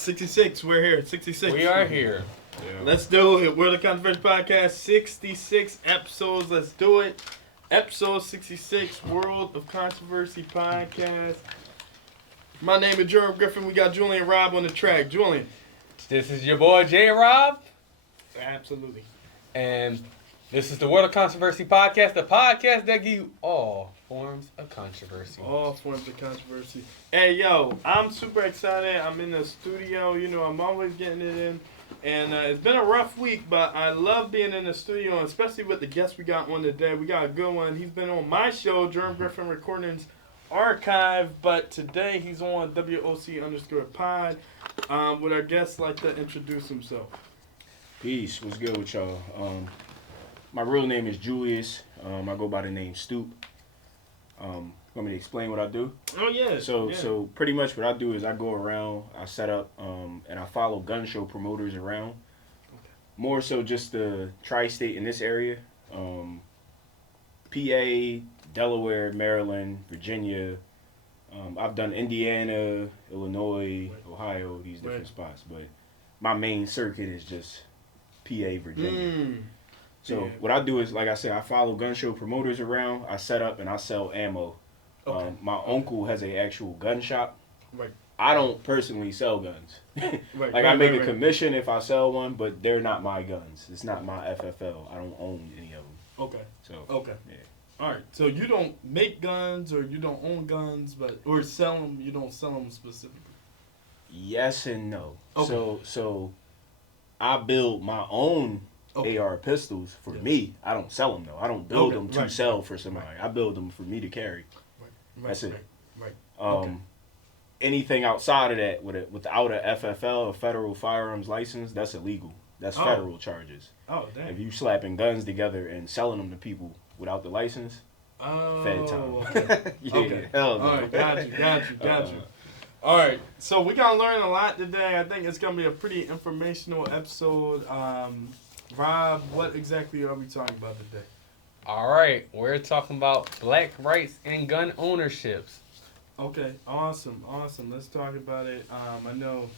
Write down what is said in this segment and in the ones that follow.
66, we're here. 66. We are here. Yeah. Let's do it. We're the Controversy Podcast, 66 episodes. Let's do it. Episode 66, World of Controversy Podcast. My name is Germ Griffin. We got Julian and Rob on the track. Julian. This is your boy J Rob. Absolutely. And this is the World of Controversy Podcast, the podcast that gives you all forms of controversy. All forms of controversy. Hey, yo, I'm super excited. I'm in the studio. You know, I'm always getting it in. And it's been a rough week, but I love being in the studio, especially with the guest we got on today. We got a good one. He's been on my show, Germ Griffin Recordings Archive, but today he's on WOC_pod. Would our guest like to introduce himself? Peace. What's good with y'all? My real name is Julius. I go by the name Stoop. Want me to explain what I do? Oh, yeah. So pretty much what I do is I go around, I set up, and I follow gun show promoters around. Okay. More so just the tri-state in this area. PA, Delaware, Maryland, Virginia. I've done Indiana, Illinois, Ohio, these different spots. But my main circuit is just PA, Virginia. So what I do is, like I said, I follow gun show promoters around. I set up and I sell ammo. Okay. My uncle has an actual gun shop. Right. I don't personally sell guns. I make a commission if I sell one, but they're not my guns. It's not my FFL. I don't own any of them. Okay. So. Okay. Yeah. All right. So you don't make guns or you don't own guns, or sell them. You don't sell them specifically. Yes and no. Okay. So I build my own AR pistols for me. I don't sell them though. I don't build them to sell for somebody. I build them for me to carry. That's it. Right. Anything outside of that without a FFL, a federal firearms license, that's illegal. That's federal charges. Oh, damn. If you slapping guns together and selling them to people without the license, fed time. Okay. Yeah, Okay. hell no. All right, got you. All right, so we're going to learn a lot today. I think it's going to be a pretty informational episode. Rob, what exactly are we talking about today? All right, we're talking about black rights and gun ownerships. Okay, awesome. Let's talk about it. I know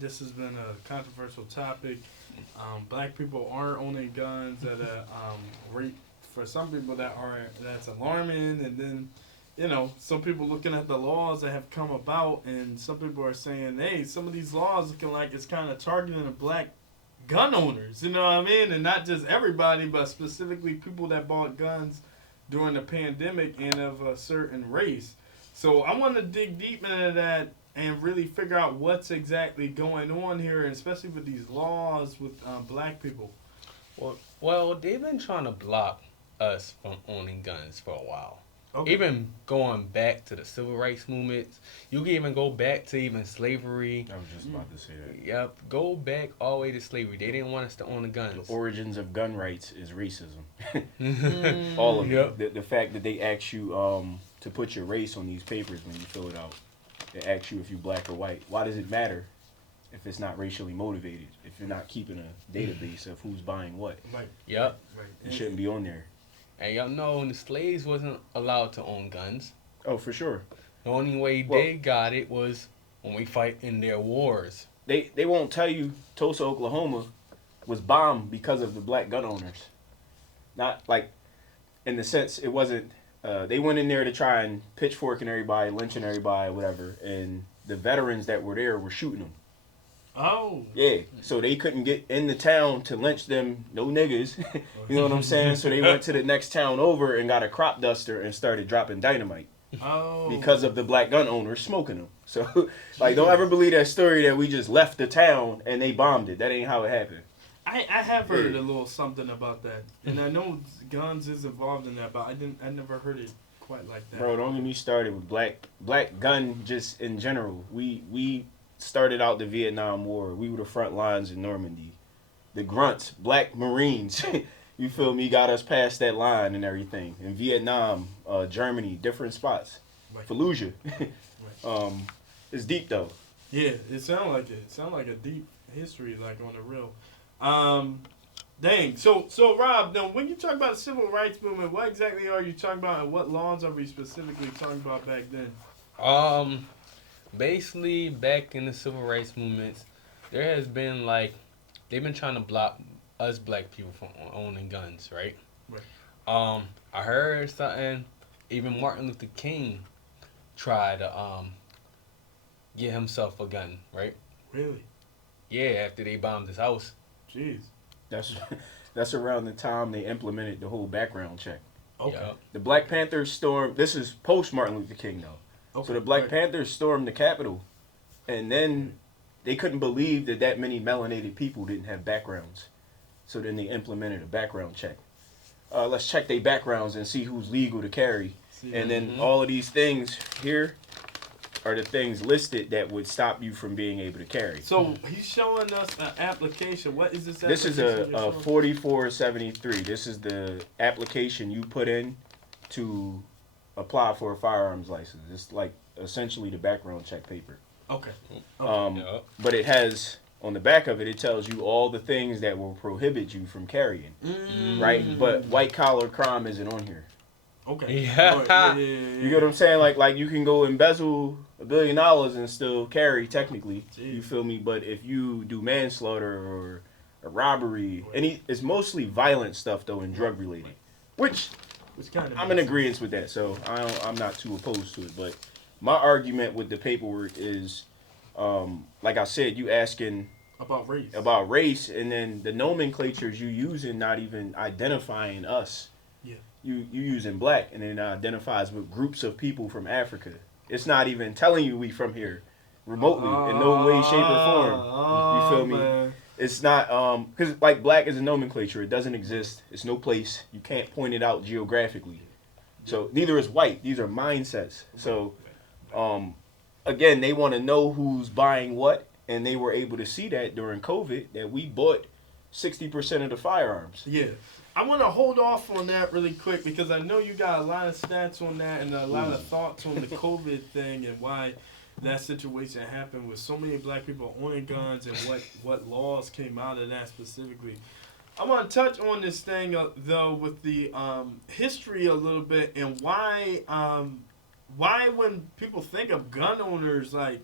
this has been a controversial topic. Black people aren't owning guns at a rate for some people that's alarming, and then, you know, some people looking at the laws that have come about, and some people are saying, hey, some of these laws looking like it's kind of targeting the black gun owners, you know what I mean? And not just everybody, but specifically people that bought guns during the pandemic and of a certain race. So I want to dig deep into that and really figure out what's exactly going on here, and especially with these laws with black people. Well, they've been trying to block us from owning guns for a while. Okay. Even going back to the civil rights movements, you can even go back to even slavery. I was just about to say that. Yep, go back all the way to slavery. They didn't want us to own the guns. The origins of gun rights is racism. All of it. The fact that they ask you to put your race on these papers when you fill it out. They ask you if you're black or white. Why does it matter if it's not racially motivated? If you're not keeping a database of who's buying what? Right. Yep. Right. It shouldn't be on there. And y'all know the slaves wasn't allowed to own guns. Oh, for sure. The only way they got it was when we fight in their wars. They won't tell you Tulsa, Oklahoma was bombed because of the black gun owners. Not like in the sense it wasn't, they went in there to try and pitchforking everybody, lynching everybody, whatever, and the veterans that were there were shooting them. Oh. Yeah, so they couldn't get in the town to lynch them, no niggas. You know what I'm saying? So they went to the next town over and got a crop duster and started dropping dynamite. Oh. Because of the black gun owners smoking them. So, like, don't ever believe that story that we just left the town and they bombed it. That ain't how it happened. I have heard a little something about that, and I know guns is involved in that, but I never heard it quite like that. Bro, don't get me started with black gun just in general. We started out the Vietnam War. We were the front lines in Normandy. The grunts, black Marines, you feel me, got us past that line and everything. In Vietnam, Germany, different spots. Right. Fallujah. Right. It's deep though. Yeah, it sounded like it. It sounded like a deep history, like on the real. Dang. So Rob, now when you talk about the civil rights movement, what exactly are you talking about, and what laws are we specifically talking about back then? basically back in the civil rights movements, there has been like they've been trying to block us black people from owning guns, right? Right. I heard something. Even Martin Luther King tried to get himself a gun, right? Really? Yeah, after they bombed his house. Jeez. That's around the time they implemented the whole background check. Okay. Yep. The Black Panthers stormed. This is post Martin Luther King though. Okay. So the Black Right. Panthers stormed the Capitol, and then they couldn't believe that many melanated people didn't have backgrounds. So then they implemented a background check. Let's check their backgrounds and see who's legal to carry. See, And then all of these things here are the things listed that would stop you from being able to carry. So he's showing us an application. What is this This application? is a you're showing? 4473. This is the application you put in to apply for a firearms license. It's like essentially the background check paper. Okay. Yep. But it has, on the back of it, it tells you all the things that will prohibit you from carrying, right? But white collar crime isn't on here. Okay. Yeah. All right. You get what I'm saying? Like you can go embezzle $1 billion and still carry technically. Jeez. You feel me? But if you do manslaughter or a robbery, it's mostly violent stuff though and drug related, which kind of I'm in agreement with that. So I'm not too opposed to it. But my argument with the paperwork is, like I said, you asking about race, and then the nomenclatures you using not even identifying us. Yeah. You using black, and then it identifies with groups of people from Africa. It's not even telling you we from here remotely in no way, shape, or form. You feel me? Man. It's not because like black is a nomenclature. It doesn't exist. It's no place. You can't point it out geographically. So neither is white. These are mindsets. So again, they want to know who's buying what, and they were able to see that during COVID that we bought 60% of the firearms. Yeah. I want to hold off on that really quick because I know you got a lot of stats on that and a lot of thoughts on the COVID thing and why that situation happened with so many black people owning guns and what laws came out of that specifically. I want to touch on this thing though with the history a little bit and why when people think of gun owners, like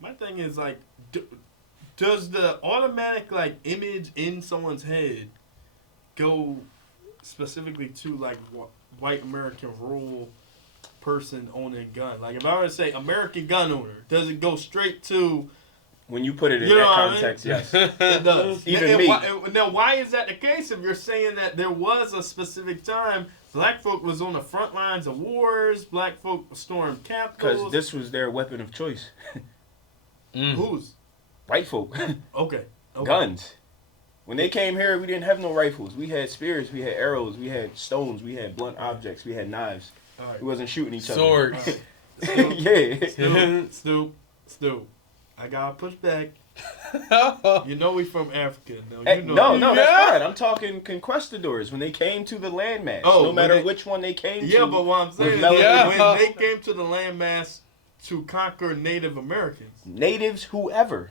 my thing is like does the automatic like image in someone's head go specifically to like white American rural person owning a gun? Like if I were to say American gun owner, does it go straight to when you put it in You know that what I mean? context? Yes. it does. Even and me. Now why is that the case if you're saying that there was a specific time black folk was on the front lines of wars, black folk stormed capitals? Because this was their weapon of choice. Whose? White folk. Okay. Guns. When they came here, we didn't have no rifles. We had spears, we had arrows, we had stones, we had blunt objects, we had knives. All right. We wasn't shooting each other. Swords. Yeah. Stoop. I gotta push back. You know we from Africa. Hey, You know no, that's fine. I'm talking conquistadors. When they came to the landmass, no matter which one they came to. Yeah, but what I'm saying is when they came to the landmass to conquer Native Americans. Natives, whoever.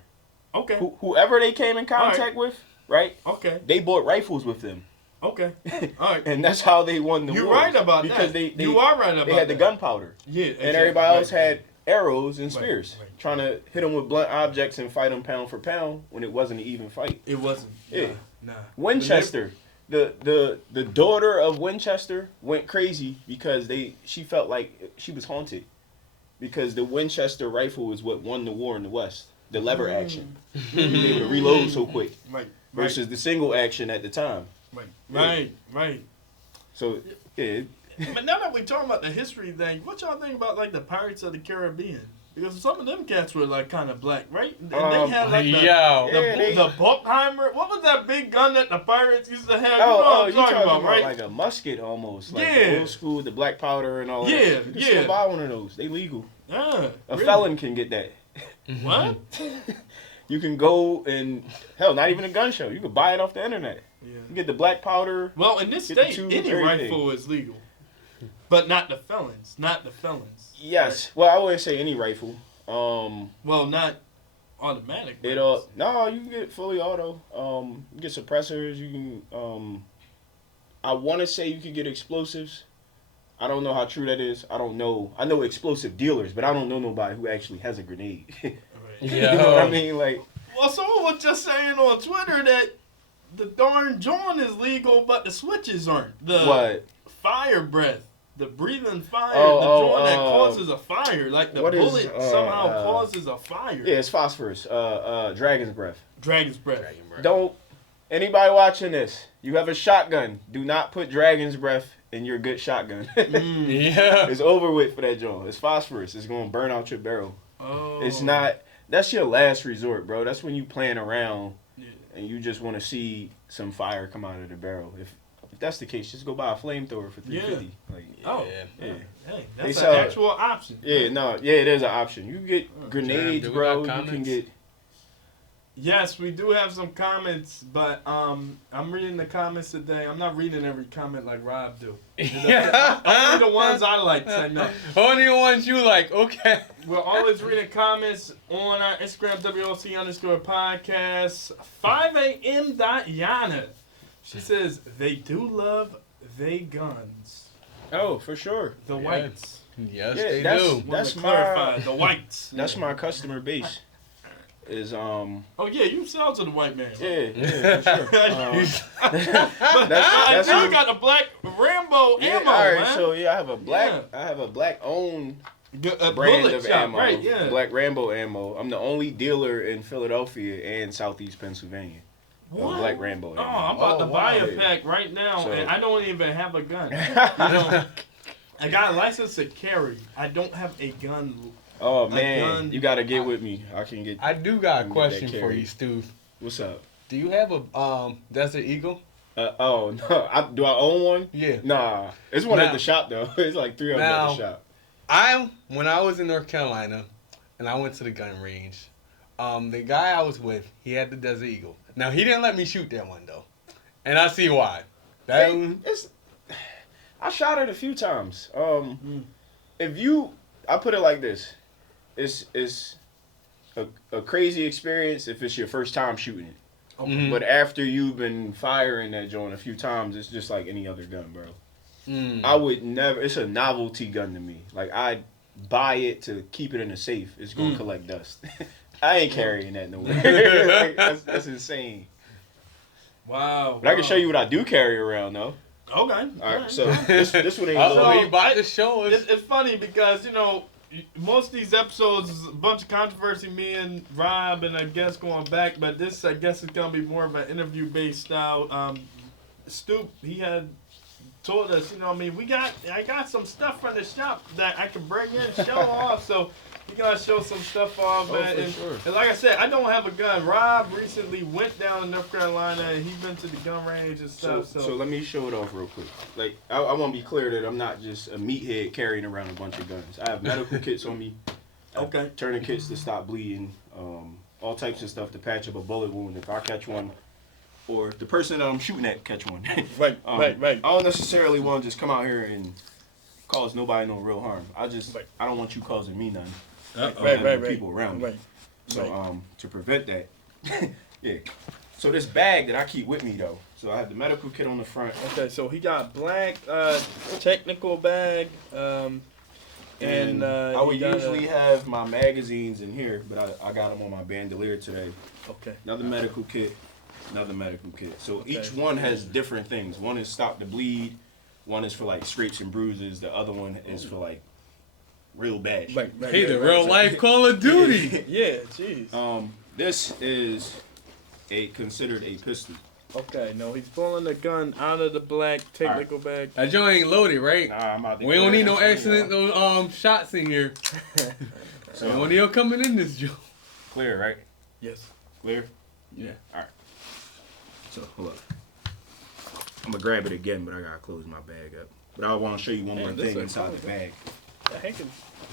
Okay. Whoever they came in contact with, right? Okay. They bought rifles with them. Okay. All right. And that's how they won the war. You're right about because that. They you are right about that. They had the gunpowder. Yeah. Exactly. And everybody else had arrows and spears. Right. Trying to hit them with blunt objects and fight them pound for pound when it wasn't an even fight. It wasn't. Yeah. Nah. Winchester. The daughter of Winchester went crazy because she felt like she was haunted. Because the Winchester rifle is what won the war in the West. The lever action. He was able to reload so quick. Right. Versus the single action at the time. Right. So, yeah. But now that we're talking about the history thing, what y'all think about like the Pirates of the Caribbean? Because some of them cats were like kind of black, right? And they had like the Buckheimer. What was that big gun that the pirates used to have? You know what I'm talking about, right? Like a musket almost. Like the old school, the black powder and all that. You can still buy one of those. They legal. A felon can get that. What? You can go and, hell, not even a gun show. You can buy it off the internet. Yeah. You get the black powder. Well, in this state, any rifle is legal. But not the felons. Yes. Right? Well, I wouldn't say any rifle. Well, not automatic. No, you can get fully auto. You get suppressors. You can. I want to say you could get explosives. I don't know how true that is. I don't know. I know explosive dealers, but I don't know nobody who actually has a grenade. You know what I mean? Like, well, someone was just saying on Twitter that the darn joint is legal, but the switches aren't. The what? Fire breath. The breathing fire, the joint that causes a fire. Like the bullet somehow causes a fire. Yeah, it's phosphorus. Dragon's breath. Dragon's breath. Don't, anybody watching this, you have a shotgun. Do not put dragon's breath in your good shotgun. Yeah. It's over with for that joint. It's phosphorus. It's going to burn out your barrel. Oh. It's not, that's your last resort, bro. That's when you playing around and you just want to see some fire come out of the barrel. If that's the case, just go buy a flamethrower for $350. Yeah. Like, yeah. Hey, that's an actual option. Yeah, no, yeah, it is an option. You can get grenades, bro. You can get. Yes, we do have some comments, but I'm reading the comments today. I'm not reading every comment like Rob do. Only the ones I like say no. Only the ones you like, okay. We're always reading comments on our Instagram, WOC_podcast. 5 a.m. Yana. She says, they do love they guns. Oh, for sure. The whites. Yes, they do. That's clarify, the whites. That's my customer base. Is Oh yeah, you sell to the white man. Yeah, for sure. But I still got the black Rambo ammo, all right, man. so I have a black owned brand bullet of shop, ammo. right? Yeah. Black Rambo ammo. I'm the only dealer in Philadelphia and Southeast Pennsylvania. What? Black Rambo ammo. Oh, I'm about to buy a pack right now, and I don't even have a gun. I got a license to carry. I don't have a gun. Oh man, you gotta get with me. I do got a question for you, Stoop. What's up? Do you have a Desert Eagle? Oh no, do I own one? Yeah. Nah, it's one at the shop though. It's like 3 of them at the shop. When I was in North Carolina, and I went to the gun range, the guy I was with, he had the Desert Eagle. Now he didn't let me shoot that one though, and I see why. I shot it a few times. I put it like this. It's a crazy experience if it's your first time shooting it. Okay. But after you've been firing that joint a few times, it's just like any other gun, bro. I would never. It's a novelty gun to me. Like I'd buy it to keep it in a safe. It's gonna collect dust. I ain't carrying that nowhere. Like, that's insane. Wow. But I can show you what I do carry around though. Okay. All right. So this one ain't. You about to show us. It's funny because most of these episodes is a bunch of controversy, me and Rob and I guess going back, but this I guess is gonna be more of an interview based style. Stoop, he had told us, I got some stuff from the shop that I can bring in, show off, so you gotta show some stuff off, man. And like I said, I don't have a gun. Rob recently went down to North Carolina and he's been to the gun range and stuff. So let me show it off real quick. Like I want to be clear that I'm not just a meathead carrying around a bunch of guns. I have medical kits on me. Okay. Tourniquets to stop bleeding. All types of stuff to patch up a bullet wound if I catch one, or the person that I'm shooting at catch one. Right. I don't necessarily want to just come out here and cause nobody no real harm. I don't want you causing me none. Right. People around me. So to prevent that, yeah. So this bag that I keep with me though. So I have the medical kit on the front. Okay, so he got black technical bag. And I would usually have my magazines in here, but I got them on my bandolier today. Okay. Another medical kit. So each one has different things. One is stop the bleed. One is for like scrapes and bruises. The other one is for like real bad shit. He's a real life Call of Duty. Yeah, jeez. This is considered a pistol. Okay, no, he's pulling the gun out of the black technical bag. That joint ain't loaded, right? Nah, I'm out there. We don't need no accidental shots in here. So when you're coming in this joint. Clear, right? Yes. Clear? Yeah. Alright. So hold up. I'm gonna grab it again, but I gotta close my bag up. But I want to show you one more thing inside the bag.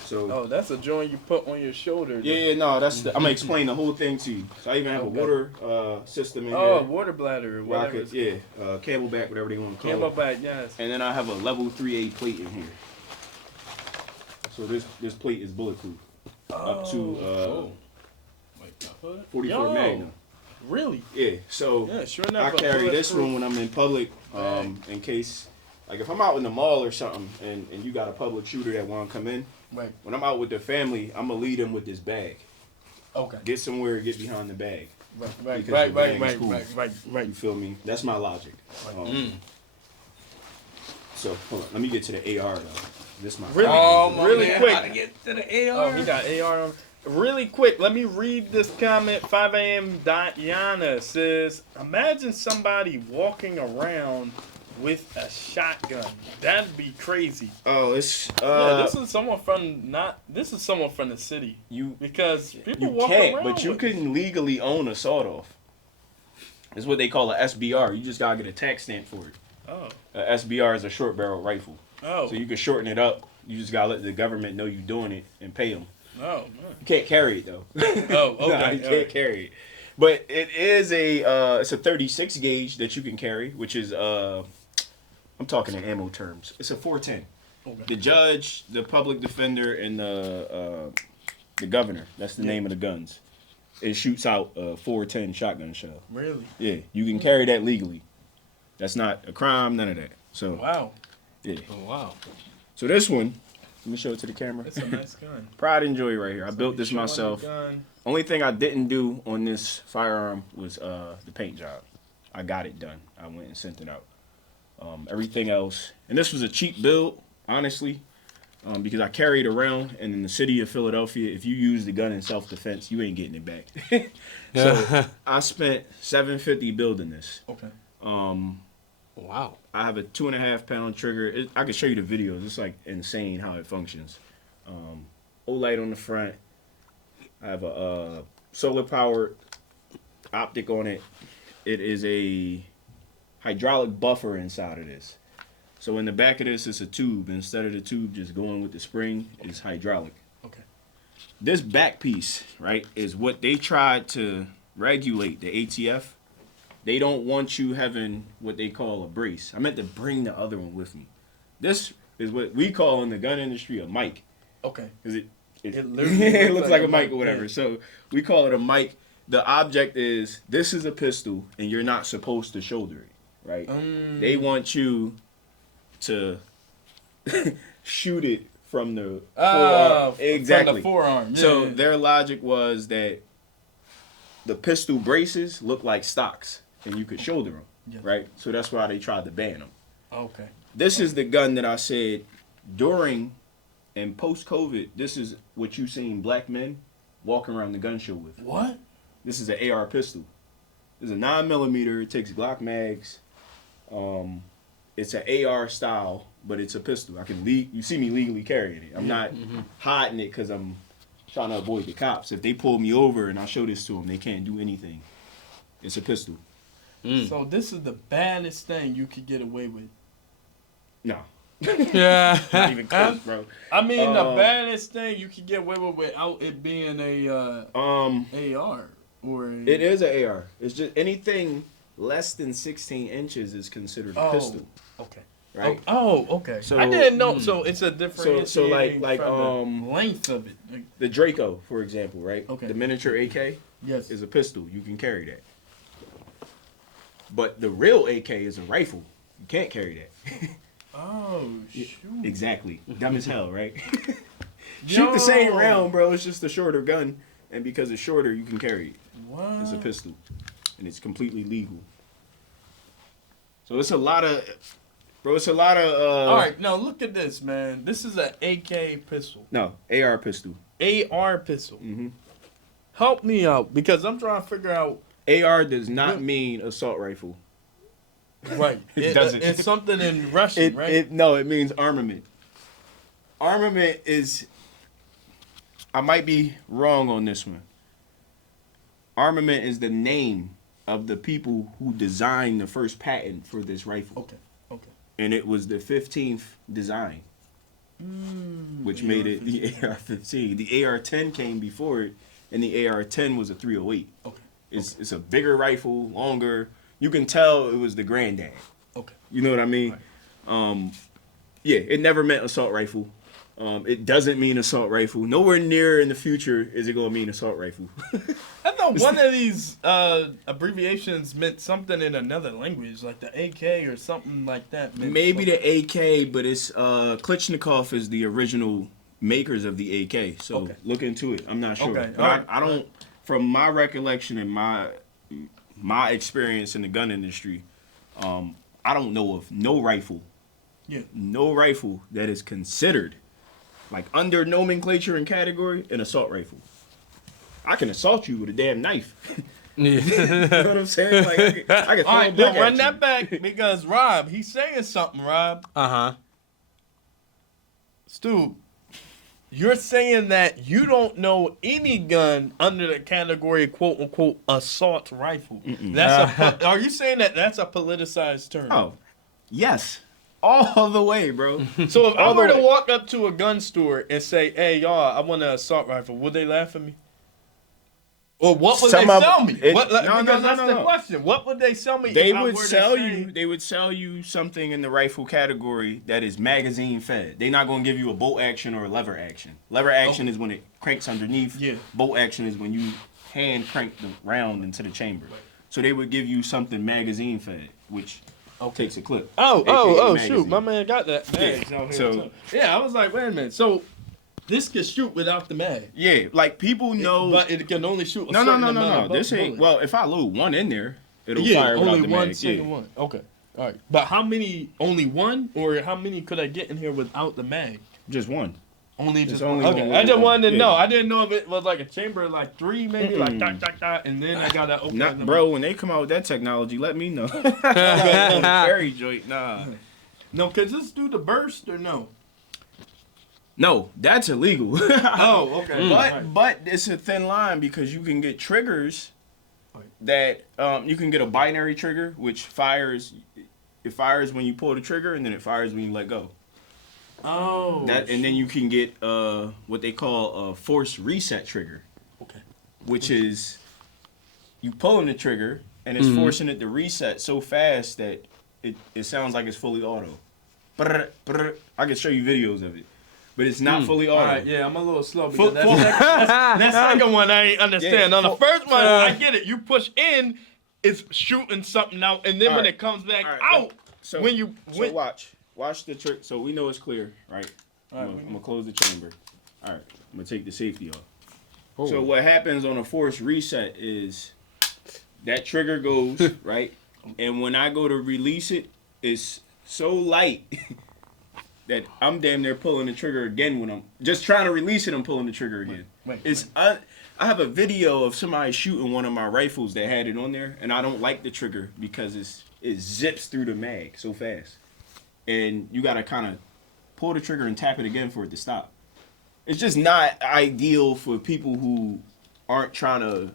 So that's a joint you put on your shoulder. Yeah, no, I'm gonna explain the whole thing to you. So I even have a water system in here. Oh, water bladder, whatever. Camelback, whatever they want to call it. Camelback, yes. And then I have a level 3A plate in here. So this plate is bulletproof up to 44 Magnum. Really? Yeah. So sure enough, I carry this one when I'm in public in case Like if I'm out in the mall or something, and you got a public shooter that want to come in, Right. when I'm out with the family, I'm gonna lead them with this bag. Okay. Get somewhere, get behind the bag. Right. Right. You feel me? That's my logic. So hold on, let me get to the AR though. This my really quick. How to get to the AR? Oh, he got AR on. Really quick, let me read this comment. 5 a.m. Yana says, imagine somebody walking around with a shotgun. That'd be crazy. Oh, it's this is someone from the city. Because people you walk can't, around but you with can legally own a sawed-off. It's what they call a SBR. You just gotta get a tax stamp for it. Oh. A SBR is a short barrel rifle. Oh. So you can shorten it up. You just gotta let the government know you're doing it and pay them. Oh, man. You can't carry it though. Oh, okay. No, you can't carry it. But it is it's a 36 gauge that you can carry, which is I'm talking in ammo terms. It's a 410. Okay. The judge, the public defender, and the governor. That's the name of the guns. It shoots out a 410 shotgun shell. Really? Yeah, you can carry that legally. That's not a crime, none of that. So wow. Yeah. Oh, wow. So this one, let me show it to the camera. It's a nice gun. Pride and joy right here. I built this myself. Only thing I didn't do on this firearm was the paint job. I got it done. I went and sent it out. Everything else, and this was a cheap build, honestly, because I carry it around, and in the city of Philadelphia, if you use the gun in self-defense, you ain't getting it back. So I spent $750 building this. Okay. Wow. I have a 2.5 pound trigger. I can show you the videos. It's like insane how it functions. OLED on the front. I have a solar powered optic on it. It is a hydraulic buffer inside of this. So in the back of this, it's a tube. Instead of the tube just going with the spring, it's hydraulic. Okay. This back piece, right, is what they tried to regulate, the ATF. They don't want you having what they call a brace. I meant to bring the other one with me. This is what we call in the gun industry a mic. Okay. Because it looks like a mic or whatever. Yeah. So we call it a mic. The object is, this is a pistol, and you're not supposed to shoulder it. Right? They want you to shoot it from the forearm. Exactly. From the forearm. Yeah, So yeah. their logic was that the pistol braces look like stocks, and you could shoulder them. Yeah. Right? So that's why they tried to ban them. Okay. This is the gun that I said during and post-COVID, this is what you seen black men walking around the gun show with. What? This is an AR pistol. It's a 9mm. It takes Glock mags. It's an AR style, but it's a pistol. You see me legally carrying it. I'm not hiding it because I'm trying to avoid the cops. If they pull me over and I show this to them, they can't do anything. It's a pistol. So this is the baddest thing you could get away with. No. Yeah. Not even close, bro. I mean, the baddest thing you could get away with without it being a AR or a... It is an AR. It's just anything less than 16 inches is considered a pistol. Okay. Right? Okay. So, I didn't know. So it's a different. So like from the length of it. Like, the Draco, for example, right? Okay. The miniature AK yes. is a pistol. You can carry that. But the real AK is a rifle. You can't carry that. Oh shoot. Exactly. Dumb as hell, right? Shoot the same round, bro. It's just a shorter gun, and because it's shorter, you can carry it. What? It's a pistol, and it's completely legal. So it's a lot of, bro. It's a lot of. All right, now look at this, man. This is an AK pistol. No, AR pistol. AR pistol. Mm-hmm. Help me out because I'm trying to figure out. AR does not mean assault rifle. Right. It doesn't. It's something in Russian, right? No, it means armament. Armament is. I might be wrong on this one. Armament is the name of the people who designed the first patent for this rifle. Okay. And it was the 15th design, which made it the AR-15. The AR-10 came before it, and the AR-10 was a 308. Okay. It's a bigger rifle, longer. You can tell it was the granddad. Okay. You know what I mean? Right. Yeah, it never meant assault rifle. It doesn't mean assault rifle. Nowhere near in the future is it going to mean assault rifle. I thought one of these abbreviations meant something in another language, like the AK or something like that. Maybe the AK, but it's Klitschnikov is the original makers of the AK. So look into it. I'm not sure. Okay. But I don't, from my recollection and my experience in the gun industry, I don't know of no rifle that is considered like under nomenclature and category an assault rifle. I can assault you with a damn knife. You know what I'm saying? Like I can throw All right, run that back because Rob, he's saying something, Rob. Stoop, you're saying that you don't know any gun under the category quote unquote assault rifle. That's are you saying that that's a politicized term? Oh, yes. All the way, bro. So if I were to walk up to a gun store and say, "Hey, y'all, I want an assault rifle," would they laugh at me? Or what would they sell me? That's the question. What would they sell me? They would sell you something in the rifle category that is magazine fed. They're not gonna give you a bolt action or a lever action. Lever action is when it cranks underneath. Yeah. Bolt action is when you hand crank the round into the chamber. So they would give you something magazine fed, which takes a clip. Oh, shoot. My man got that mag out here. Yeah, I was like, wait a minute. So this can shoot without the mag. Yeah, like people know. But it can only shoot a no. certain amount. This ain't. Well, if I load one in there, it'll fire without the mag. Only one single one. Okay. All right. But how many? Only one? Or how many could I get in here without the mag? Just one. Only one. Okay. I just wanted to know. I didn't know if it was like a chamber of like 3, maybe like dot, and then I got to open it. Bro, when they come out with that technology, let me know. Very joint. Nah. No, can this do the burst or no? No, that's illegal. Okay. But it's a thin line because you can get triggers that you can get a binary trigger which fires. It fires when you pull the trigger and then it fires when you let go. Oh. And then you can get what they call a force reset trigger. Okay. Which is you pulling the trigger and it's forcing it to reset so fast that it sounds like it's fully auto. I can show you videos of it. But it's not fully auto. All right, yeah, I'm a little slow because that second one I ain't understand. On the first one, I get it. You push in, it's shooting something out, and then when it comes back out, so watch the trick. So we know it's clear, right? I'm gonna close the chamber. All right, I'm gonna take the safety off. Oh. So what happens on a force reset is that trigger goes right, and when I go to release it, it's so light. That I'm damn near pulling the trigger again when I'm just trying to release it. I'm pulling the trigger again. I have a video of somebody shooting one of my rifles that had it on there, and I don't like the trigger because it zips through the mag so fast, and you gotta kind of pull the trigger and tap it again for it to stop. It's just not ideal for people who aren't trying to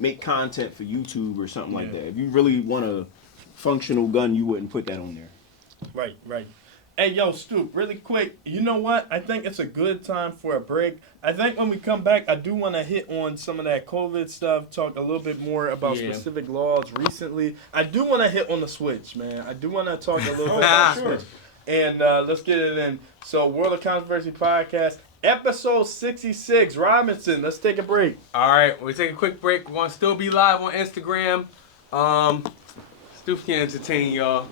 make content for YouTube or something like that. If you really want a functional gun, you wouldn't put that on there. Right. Hey, yo, Stoop, really quick, you know what? I think it's a good time for a break. I think when we come back, I do want to hit on some of that COVID stuff, talk a little bit more about specific laws recently. I do want to hit on the Switch, man. I do want to talk a little bit about the Switch. And let's get it in. So, World of Controversy Podcast, episode 66. Robinson, let's take a break. All right, we'll take a quick break. We're going to still be live on Instagram. Stoop can entertain y'all.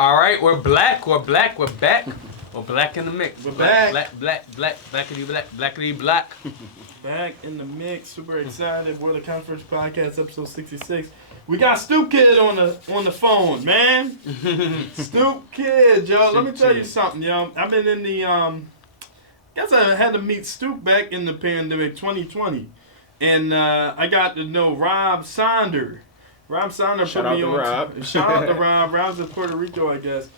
All right, we're back. We're back in the mix. We're back. Blackity black. Back in the mix. Super excited. World of Conference Podcast, episode 66. We got StoopKid on the phone, man. StoopKid, yo. Let me tell you something, yo. I've been in the guess I had to meet Stoop back in the pandemic, 2020, and I got to know Rob Sonder. Rob Sonder put me on. Shout out to Rob. Rob's in Puerto Rico, I guess.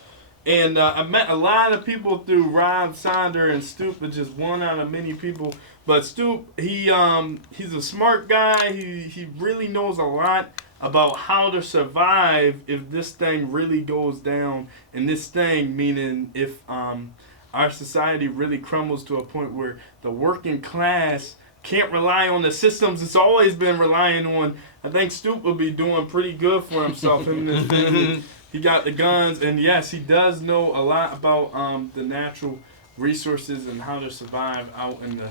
And I met a lot of people through Rob Sonder, and Stoop is just one out of many people. But Stoop, he's a smart guy. He really knows a lot about how to survive if this thing really goes down. And this thing, meaning if our society really crumbles to a point where the working class can't rely on the systems it's always been relying on. I think Stoop will be doing pretty good for himself. He got the guns, and yes, he does know a lot about the natural resources and how to survive out in the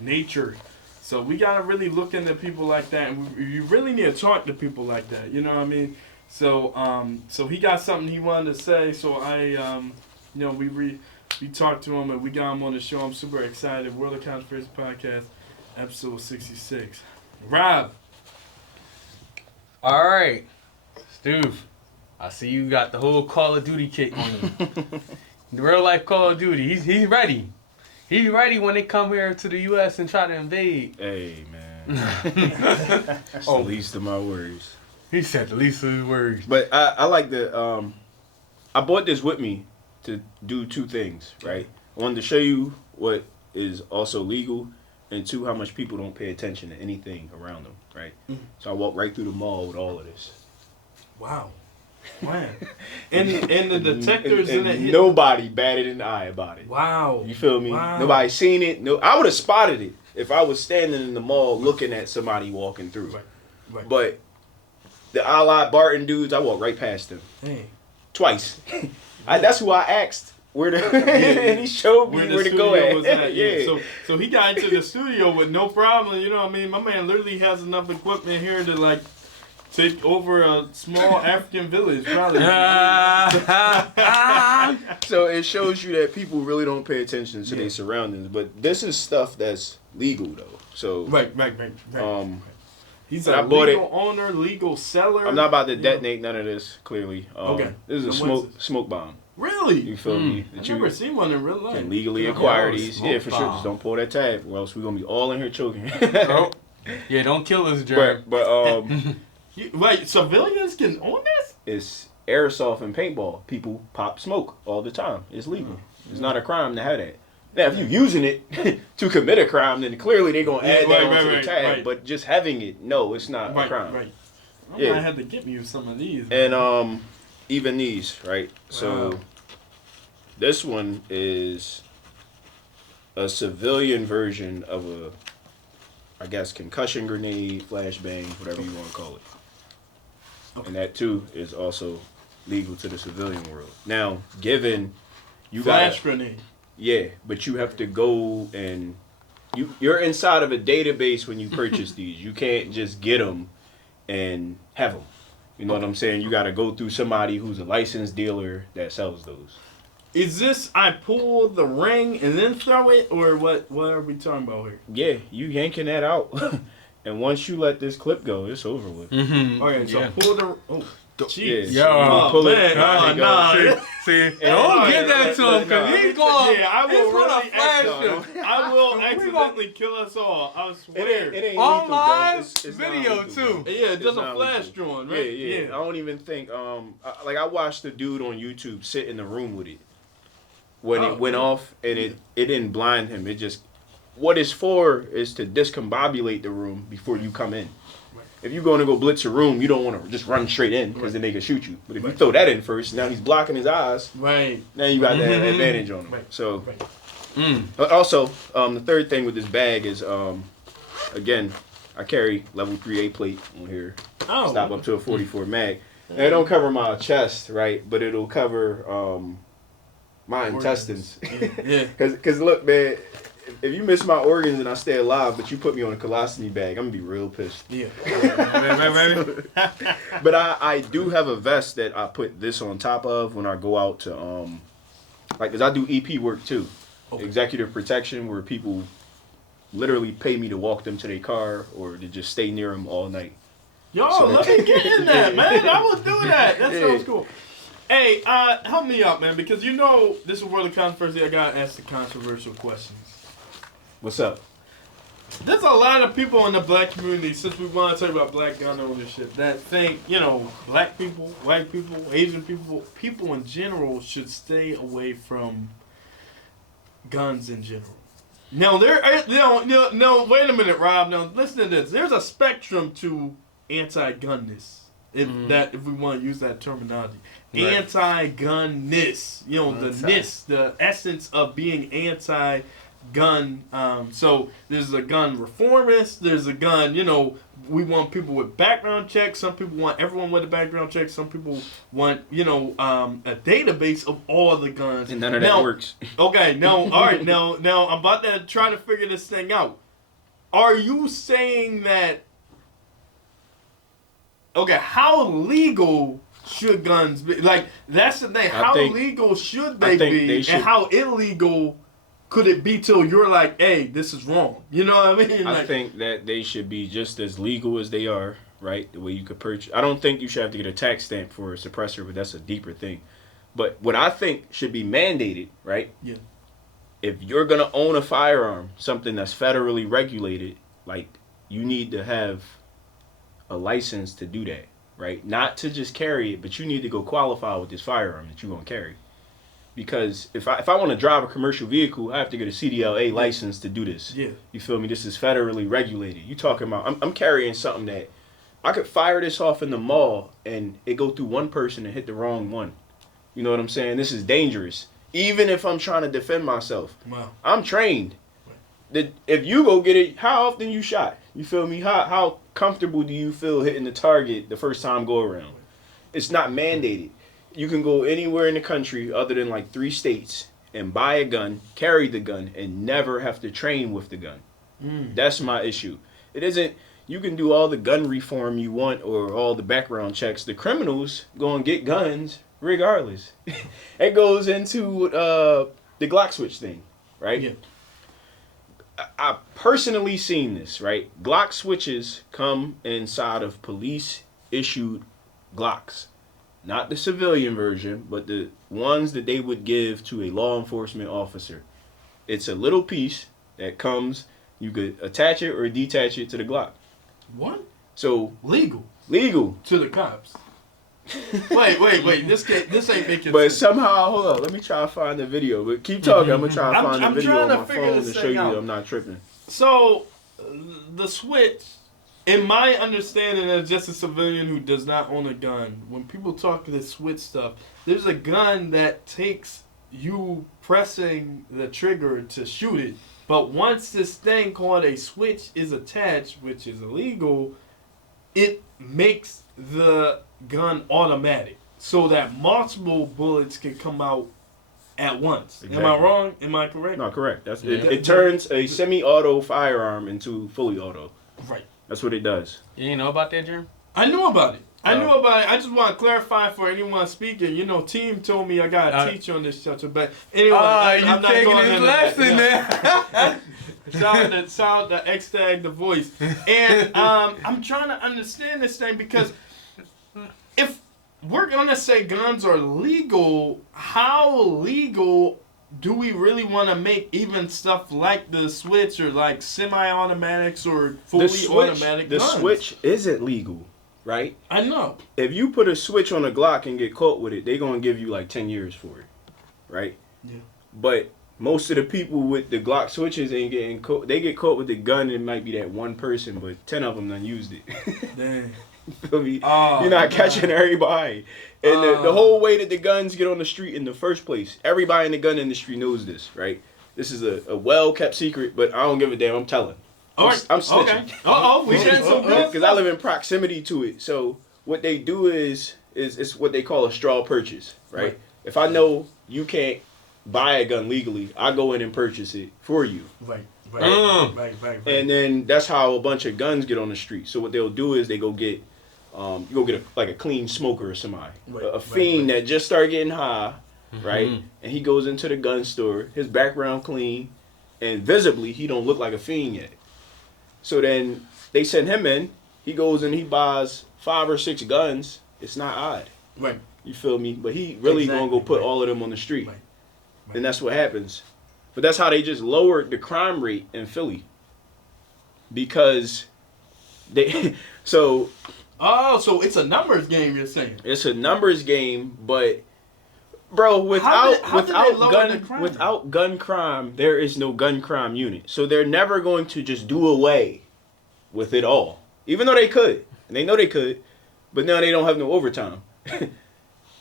nature. So we gotta really look into people like that, and you really need to talk to people like that. You know what I mean? So so he got something he wanted to say. So we talked to him and we got him on the show. I'm super excited. World of Conspiracy Podcast, episode 66. Rob. All right, Stoop. I see you got the whole Call of Duty kit on you. The real life Call of Duty. He's ready. He's ready when they come here to the U.S. and try to invade. Hey, man. That's the least of my worries. He said the least of his words. But I like the, I bought this with me to do two things, right? I wanted to show you what is also legal, and two, how much people don't pay attention to anything around them, right? Mm-hmm. So I walked right through the mall with all of this. Wow. Man. And the detectors and in it. Nobody batted an eye about it. Wow. You feel me? Wow. Nobody seen it. No, I would have spotted it if I was standing in the mall looking at somebody walking through. Right. But the a la Barton dudes, I walked right past them. Hey. Twice. That's who I asked where to, and he showed me where to go at. Yeah. So he got into the studio with no problem. You know what I mean? My man literally has enough equipment here to like take over a small African village, probably. So it shows you that people really don't pay attention to their surroundings. But this is stuff that's legal, though. So right. He's a legal owner, legal seller. I'm not about to detonate none of this, clearly. Okay. This is a smoke bomb. Really? You feel me? I've never seen one in real life. Can legally acquire these. Yeah, for sure. Just don't pull that tab, or else we're going to be all in here choking. Yeah, don't kill us, Germ. But wait, civilians can own this? It's airsoft and paintball. People pop smoke all the time. It's legal. It's not a crime to have that. Now, if you're using it to commit a crime, then clearly they're going to add that onto the tab. Right. But just having it, no, it's not a crime. Right. I might have to get me some of these. And even these, right? Wow. So this one is a civilian version of a, I guess, concussion grenade, flashbang, whatever you want to call it. Okay. And that, too, is also legal to the civilian world. Now, given you Flash grenade. Yeah, but you have to go and you're inside of a database when you purchase these. You can't just get them and have them. You know what I'm saying? You got to go through somebody who's a licensed dealer that sells those. Is this I pull the ring and then throw it, or what are we talking about here? Yeah, you yanking that out. And once you let this clip go, it's over with. Mm-hmm. Okay, so pull the... Oh. Jeez. Yo, pull man, it. Nah. See, don't give that to him because he's going. Yeah, I will really flash him. I will accidentally kill us all. I swear. It ain't on lethal, live it's video too. Yeah, just a flash drawing, right? Yeah. I don't even think. I watched the dude on YouTube sit in the room with it when it went off, and it didn't blind him. It just what it's for is to discombobulate the room before you come in. If you're going to go blitz a room, you don't want to just run straight in because then they can shoot you. But if you throw that in first, now he's blocking his eyes. Right. Now you got that advantage on him. Right. So, But also, the third thing with this bag is, again, I carry level 3A plate on here. Oh. Stop up to a 44 mag. Now, it don't cover my chest, right? But it'll cover my intestines. Yeah. Because look, man. If you miss my organs and I stay alive, but you put me on a colostomy bag, I'm going to be real pissed. Yeah. But I do have a vest that I put this on top of when I go out to, because I do EP work too. Okay. Executive protection, where people literally pay me to walk them to their car or to just stay near them all night. Yo, let me get in that, man. I will do that. That sounds cool. Hey, help me out, man, because you know this is World of Controversy. I got to ask the controversial questions. What's up? There's a lot of people in the black community, since we want to talk about black gun ownership, that think, black people, white people, Asian people, people in general should stay away from guns in general. Now, no, wait a minute, Rob. Now, listen to this. There's a spectrum to anti-gunness, if we want to use that terminology. Right. Anti-gunness. The essence of being anti-gun. So there's a gun reformist, there's a gun, we want people with background checks, some people want everyone with a background check, some people want, a database of all the guns. And none of that works. Okay, all right, now I'm about to try to figure this thing out. are you saying that? Okay, how legal should guns be? Like, that's the thing. How legal should they be, and how illegal could it be till you're like, hey, this is wrong? You know what I mean? I think that they should be just as legal as they are, right? The way you could purchase. I don't think you should have to get a tax stamp for a suppressor, but that's a deeper thing. But what I think should be mandated, right? Yeah. If you're going to own a firearm, something that's federally regulated, like, you need to have a license to do that, right? Not to just carry it, but you need to go qualify with this firearm that you're going to carry. Because if I want to drive a commercial vehicle, I have to get a CDLA license to do this. Yeah. You feel me? This is federally regulated. You talking about, I'm carrying something that I could fire this off in the mall and it go through one person and hit the wrong one. You know what I'm saying? This is dangerous. Even if I'm trying to defend myself. Wow. I'm trained. If you go get it, how often you shot? You feel me? How comfortable do you feel hitting the target the first time go around? It's not mandated. You can go anywhere in the country other than like 3 states and buy a gun, carry the gun, and never have to train with the gun. That's my issue. It isn't, you can do all the gun reform you want or all the background checks. The criminals go and get guns regardless. It goes into the Glock switch thing, right? Yeah. I personally seen this, right? Glock switches come inside of police issued Glocks. Not the civilian version, but the ones that they would give to a law enforcement officer. It's a little piece that comes, you could attach it or detach it to the Glock. What? So Legal to the cops. Wait. This ain't making but sense. somehow, hold on, let me try to find the video. But keep talking. I'm gonna try to find the video on my phone to show you that I'm not tripping. So, the switch, in my understanding as just a civilian who does not own a gun, when people talk to this switch stuff, there's a gun that takes you pressing the trigger to shoot it. But once this thing called a switch is attached, which is illegal, it makes the gun automatic so that multiple bullets can come out at once. Exactly. Am I wrong? Am I correct? No, correct. That's it turns a semi-auto firearm into fully auto. Right. That's what it does. You didn't know about that, Germ? I knew about it. I knew about it. I just want to clarify for anyone speaking. You know, team told me I got to teach on this subject. But anyway, I'm not taking going his lesson there. Shout out to X-Tag the voice. And I'm trying to understand this thing because if we're going to say guns are legal, how legal do we really want to make even stuff like the switch or like semi-automatics or fully automatic guns? The switch isn't legal, right? I know. If you put a switch on a Glock and get caught with it, they're going to give you like 10 years for it, right? Yeah. But most of the people with the Glock switches ain't getting caught. They get caught with the gun, it might be that one person, but 10 of them done used it. Dang. You feel me? You're not catching everybody. And the whole way that the guns get on the street in the first place, everybody in the gun industry knows this, right? This is a well-kept secret, but I don't give a damn. I'm telling. I'm snitching. Okay. We getting some good because I live in proximity to it. So what they do is what they call a straw purchase, right? If I know you can't buy a gun legally, I go in and purchase it for you. Right. And then that's how a bunch of guns get on the street. So what they'll do is they go get you go get a clean smoker or somebody, a fiend that just started getting high, right? And he goes into the gun store, his background clean, and visibly he don't look like a fiend yet. So then they send him in, he goes and he buys 5 or 6 guns. It's not odd. Right. You feel me? But he really gonna go put all of them on the street. Right. And that's what happens. But that's how they just lowered the crime rate in Philly. Because they so it's a numbers game, you're saying? It's a numbers game, but bro, without gun crime, there is no gun crime unit. So they're never going to just do away with it all. Even though they could. And they know they could, but now they don't have no overtime.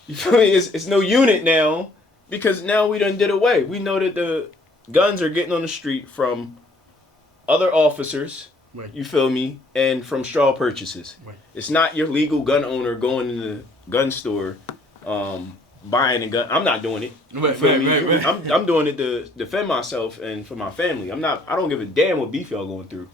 You feel me? It's no unit now because now we done did away. We know that the guns are getting on the street from other officers. Right. You feel me? And from straw purchases. Right. It's not your legal gun owner going in the gun store, buying a gun. I'm not doing it. Right. I'm doing it to defend myself and for my family. I don't give a damn what beef y'all going through.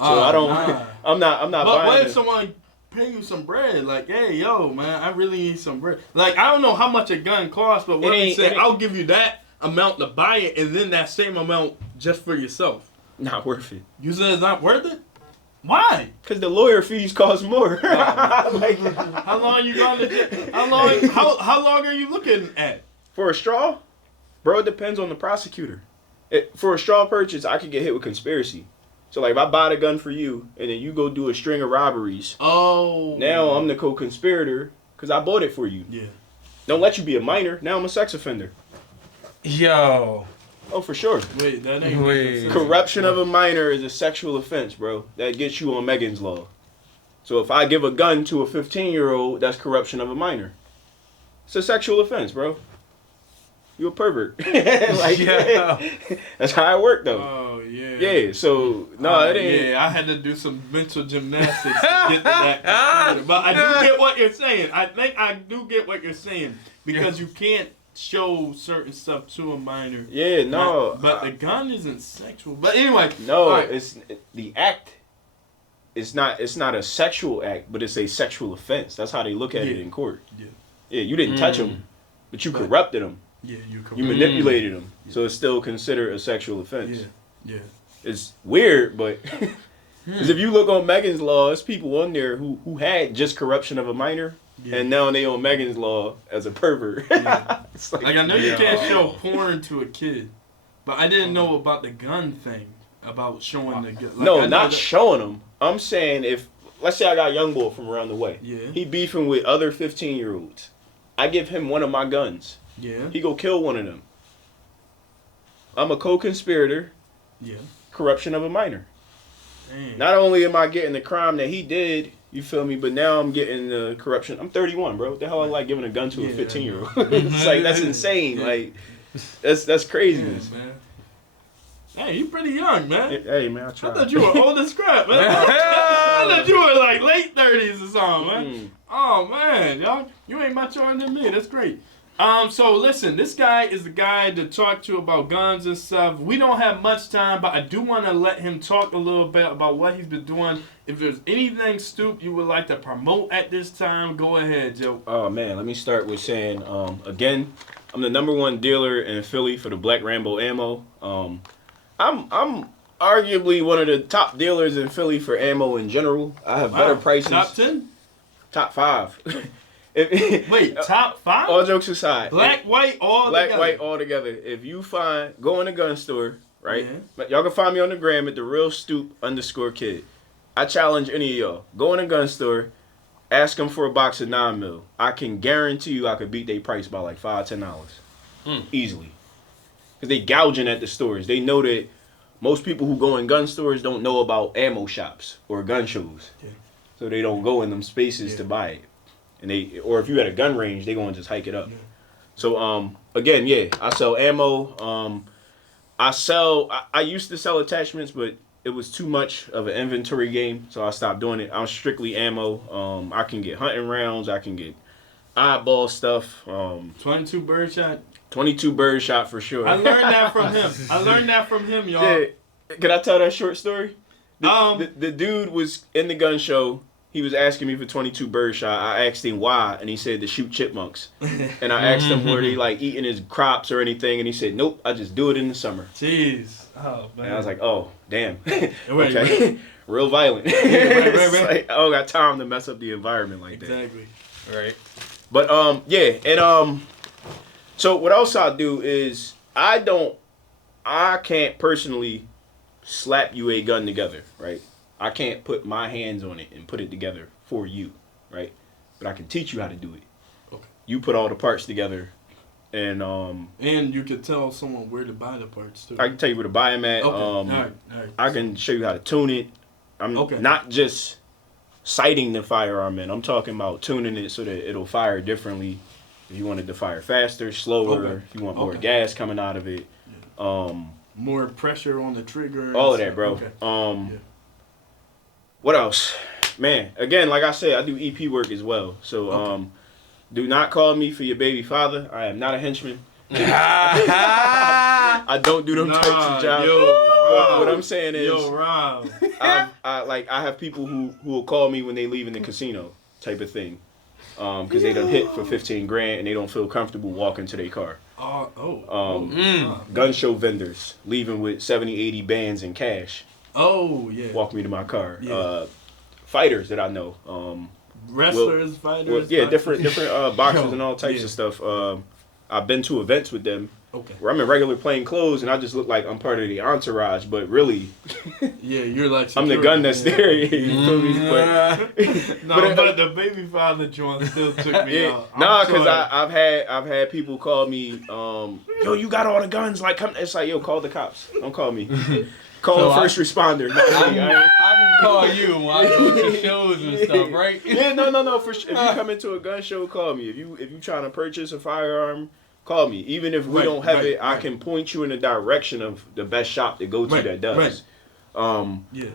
So I don't. Nah. I'm not But buying. what if someone pay you some bread? Like, hey, yo, man, I really need some bread. Like, I don't know how much a gun costs, but what if you say, I'll give you that amount to buy it, and then that same amount just for yourself? Not worth it. You said it's not worth it? Why? Because the lawyer fees cost more. Like, how long you going to? How long are you looking at? For a straw, bro, it depends on the prosecutor. For a straw purchase, I could get hit with conspiracy. So like, if I buy the gun for you, and then you go do a string of robberies. Oh. Now I'm the co-conspirator because I bought it for you. Yeah. Don't let you be a minor. Now I'm a sex offender. Yo. Oh, for sure. Wait, that ain't. Wait. Corruption of a minor is a sexual offense, bro. That gets you on Megan's Law. So if I give a gun to a 15-year-old, that's corruption of a minor. It's a sexual offense, bro. You a pervert. Like, yeah. That's how it worked, though. Oh, yeah. Yeah, so, no, it ain't. Yeah, I had to do some mental gymnastics to get to that. But I do get what you're saying. I think I do get what you're saying. Because you can't show certain stuff to a minor. Yeah, no. But the gun isn't sexual. But anyway. No, right. it's the act. It's not a sexual act, but it's a sexual offense. That's how they look at it in court. Yeah. Yeah, you didn't touch him, but you corrupted him. Yeah, you manipulated him. Yeah. So it's still considered a sexual offense. Yeah. It's weird, but because if you look on Megan's Law, there's people on there who had just corruption of a minor, and now they on Megan's Law as a pervert. Yeah. like I know you can't show porn to a kid, but I didn't know about the gun thing, about showing the gun. Like, no, not showing them. I'm saying if, let's say I got a young boy from around the way. Yeah. He beefing with other 15-year-olds. I give him one of my guns. Yeah. He go kill one of them. I'm a co-conspirator. Yeah. Corruption of a minor. Dang. Not only am I getting the crime that he did, you feel me, but now I'm getting the corruption. I'm 31, bro. What the hell I like giving a gun to a 15-year-old? It's like, that's insane. Like, that's craziness. Yeah, man. Hey, you pretty young, man. Hey, man, I tried. I thought you were old as crap, man. I thought you were like late 30s or something, man. Oh, man, y'all, you ain't much older than me. That's great. So listen, this guy is the guy to talk to about guns and stuff. We don't have much time, but I do want to let him talk a little bit about what he's been doing. If there's anything, Stoop, you would like to promote at this time, go ahead, Joe. Oh, man, let me start with saying, again, I'm the #1 dealer in Philly for the Black Rambo ammo. I'm arguably one of the top dealers in Philly for ammo in general. I have better prices. Top 10? Top 5. Wait, top 5? All jokes aside. Black, white, all Black, together. white, all together. If you go in a gun store, right? Yeah. Y'all can find me on the gram at @therealstoop_kid. I challenge any of y'all. Go in a gun store, ask them for a box of 9mm. I can guarantee you I could beat their price by like $5-10. Easily. Because they gouging at the stores. They know that most people who go in gun stores don't know about ammo shops or gun shows. Yeah. So they don't go in them spaces to buy it. And or if you at a gun range, they gonna just hike it up. Yeah. So again, I sell ammo. I used to sell attachments, but it was too much of an inventory game, so I stopped doing it. I'm strictly ammo. I can get hunting rounds. I can get eyeball stuff. 22 birdshot. 22 birdshot for sure. I learned that from him. Y'all. Yeah. Can I tell that short story? The dude was in the gun show. He was asking me for 22 birdshot. I asked him why, and he said to shoot chipmunks. And I asked him were they like eating his crops or anything, and he said, nope, I just do it in the summer. Jeez. Oh, man. And I was like, oh, damn. Wait. Real violent. Right. Like, I don't got time to mess up the environment like that. Exactly. Right. But, so what else I do is I can't personally slap you a gun together, right? I can't put my hands on it and put it together for you, right? But I can teach you how to do it. Okay. You put all the parts together, and you can tell someone where to buy the parts too. I can tell you where to buy them at. Okay. All right. I can show you how to tune it. I'm not just sighting the firearm in. I'm talking about tuning it so that it'll fire differently. If you want it to fire faster, slower, if you want more gas coming out of it. Yeah. More pressure on the trigger. All of that, bro. Okay. What else? Man, again, like I said, I do EP work as well. So, do not call me for your baby father. I am not a henchman. I don't do them types of jobs. Yo, what I'm saying is, yo, Rob. I have people who will call me when they leave in the casino type of thing, because they done hit for 15 grand and they don't feel comfortable walking to their car. Gun show vendors leaving with 70, 80 bands in cash. Oh yeah. Walk me to my car. Yeah. Fighters that I know. Wrestlers, fighters. Different boxers and all types of stuff. I've been to events with them. Okay. Where I'm in regular plain clothes and I just look like I'm part of the entourage, but really, yeah, you're like I'm the gun that's there. You feel me? But the baby father joint still took me out. Nah, because I've had people call me, yo, you got all the guns. Like, come. It's like, yo, call the cops. Don't call me. Call first responder. I can call you when I go to shows and stuff, right? Yeah, no. For sure. If you come into a gun show, call me. If you trying to purchase a firearm, call me. Even if we don't have it, I can point you in the direction of the best shop to go to that does. Yeah,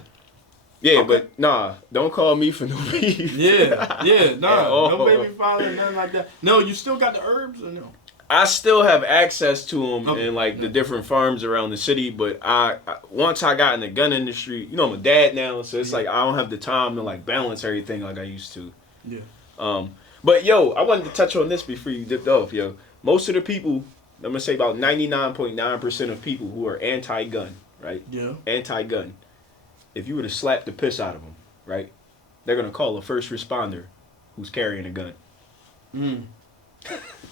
okay. But nah, don't call me for no beef. No baby father, nothing like that. No, you still got the herbs or no? I still have access to them in like the different farms around the city, but I once I got in the gun industry, you know, I'm a dad now, so it's like I don't have the time to like balance everything like I used to. Yeah. But yo, I wanted to touch on this before you dipped off, yo. Most of the people, I'm gonna say about 99.9% of people who are anti-gun, right? Yeah. Anti-gun. If you were to slap the piss out of them, right? They're gonna call a first responder who's carrying a gun.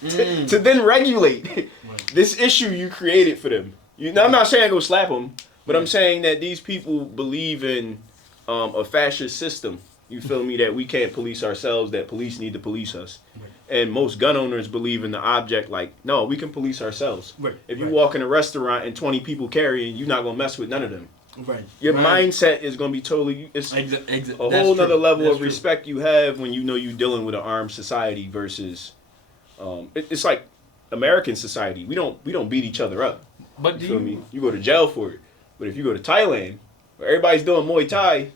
To then regulate this issue you created for them. I'm not saying go slap them, but I'm saying that these people believe in a fascist system. You feel me? That we can't police ourselves, that police need to police us. And most gun owners believe in the object like, no, we can police ourselves. If you walk in a restaurant and 20 people carrying, you're not going to mess with none of them. Your mindset is going to be totally, it's a whole nother level of respect you have when you know you're dealing with an armed society versus... it's like American society. We don't beat each other up. But you feel me? You go to jail for it. But if you go to Thailand, where everybody's doing Muay Thai,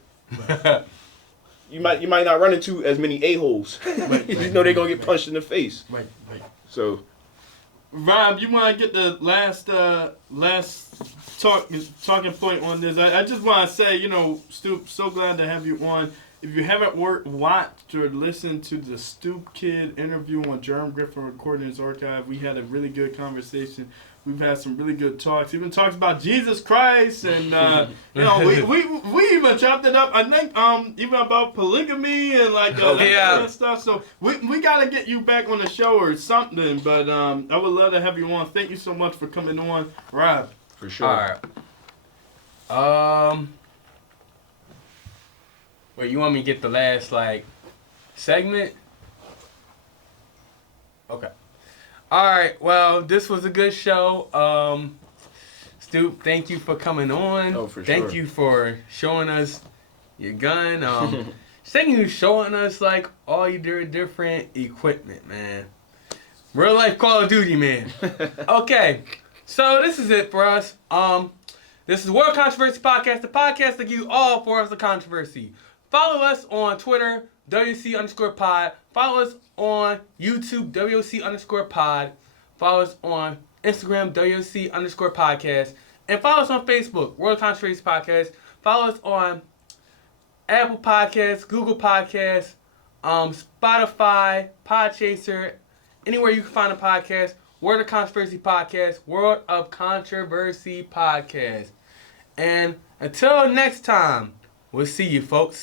you might not run into as many a-holes. You know they're gonna get punched in the face. Right. So, Rob, you want to get the last talking point on this? I just want to say, you know, Stoop, so glad to have you on. If you haven't watched or listened to the StoopKid interview on Germ Griffin Recordings Archive, we had a really good conversation. We've had some really good talks. Even talks about Jesus Christ, and you know, we even chopped it up. I think even about polygamy and like that kind of stuff. So we gotta get you back on the show or something. But I would love to have you on. Thank you so much for coming on, Rob. For sure. All right. Wait, you want me to get the last, like, segment? Okay. Alright, well, this was a good show. Stoop, thank you for coming on. Oh, for sure. Thank you for showing us your gun. Thank you for showing us, like, all your different equipment, man. Real life Call of Duty, man. Okay, so this is it for us. This is World Controversy Podcast, the podcast that gives you all forms of controversy. Follow us on Twitter, WC_pod. Follow us on YouTube, WC_pod. Follow us on Instagram, WC_podcast. And follow us on Facebook, World Controversy Podcast. Follow us on Apple Podcasts, Google Podcasts, Spotify, Podchaser, anywhere you can find a podcast. World of Controversy Podcast, World of Controversy Podcast. And until next time, we'll see you, folks.